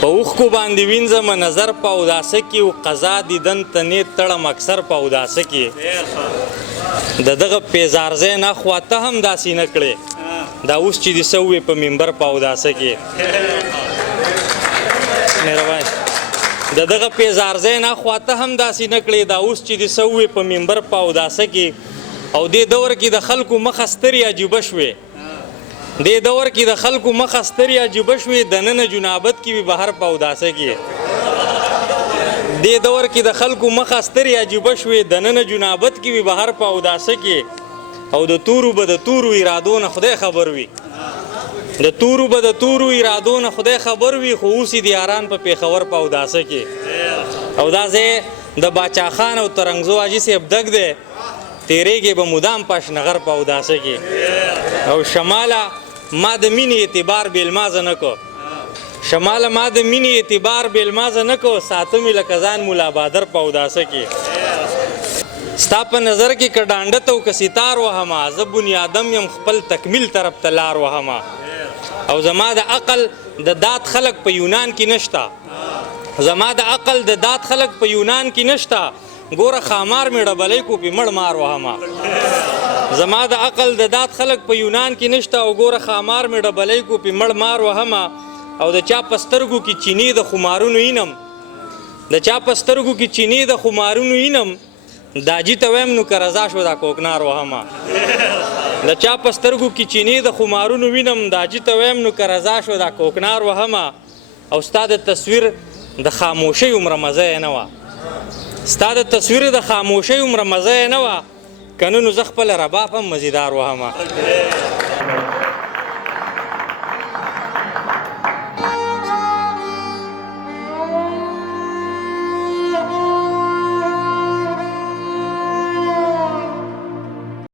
په اوښکو باندې وینځمه نظر په اوداسه کې و قضا دیدن ته نیت تړم اکثر په اوداسه کې د دغه پیزارځی نه خوا ته هم داسې نه کړې دا اوس چې دې څه ووې په منبر په اوداسه کې مهرباني د دغه پیزارځی نه خوا ته هم داسې نه کړې دا اوس چې دې څه ووې په منبر په اوداسه کې او دې دور کې د خلکو مخه سترې عجیبه شوې دې دور کې د خلکو مخه سترې عجیبه شوې دننه جنابت کې وي بهر په اوداسه کې دې دور کې د خلکو مخه سترې عجیبه شوې دننه جنابت کې وي بهر په اوداسه کې او د تورو به د تورو ارادو نه خدای خبر وي د تورو به د تورو ارادو نه خدای خبر وي خو اوس یې د یاران په پېښور په اوداسه کې او دا ځای د باچا خان او ترنګزو حاجي صاحب ډک دی تیریږي به مدام پاشنغر په اوداسه کې او شماله ما د مینې اعتبار بېلمازه نه کو شماله ما د مینې اعتبار بېلمازه نه کو ساتمې لکه ځان ملا بادر په اوداسه کې ستا په نظر کې که ډانډه ته او که ستار وهمه زه بنیادم یم خپل تکمیل طرف ته لار وهمه او زما د عقل د داد خلق په یونان کې نشته زما د عقل د داد خلق په یونان کې نشته ګوره خامار مې ډبلی کو پې مړ مار وهمه زما د عقل د داد خلق په یونان کې نشته او ګوره خامار مې ډبلی کو پې مړ مار وهمه او د چا په سترګو کې چینې د خمارونو اینم د چا په سترګو کې چینې د خمارونو اینم داجي ته وایم نو که رضا شو دا کوکنار وهمه د چا په سترګو کې چینې د خمارونو وینم داجي ته وایم نو که رضا شو دا کوکنار وهمه او ستا د تصویر د خاموشۍ عمره مزه یې نه وه ستا د تصویر د خاموشۍ عمره مزه یې نه وه که نه نو زه خپله رباب هم مزیدار وهمه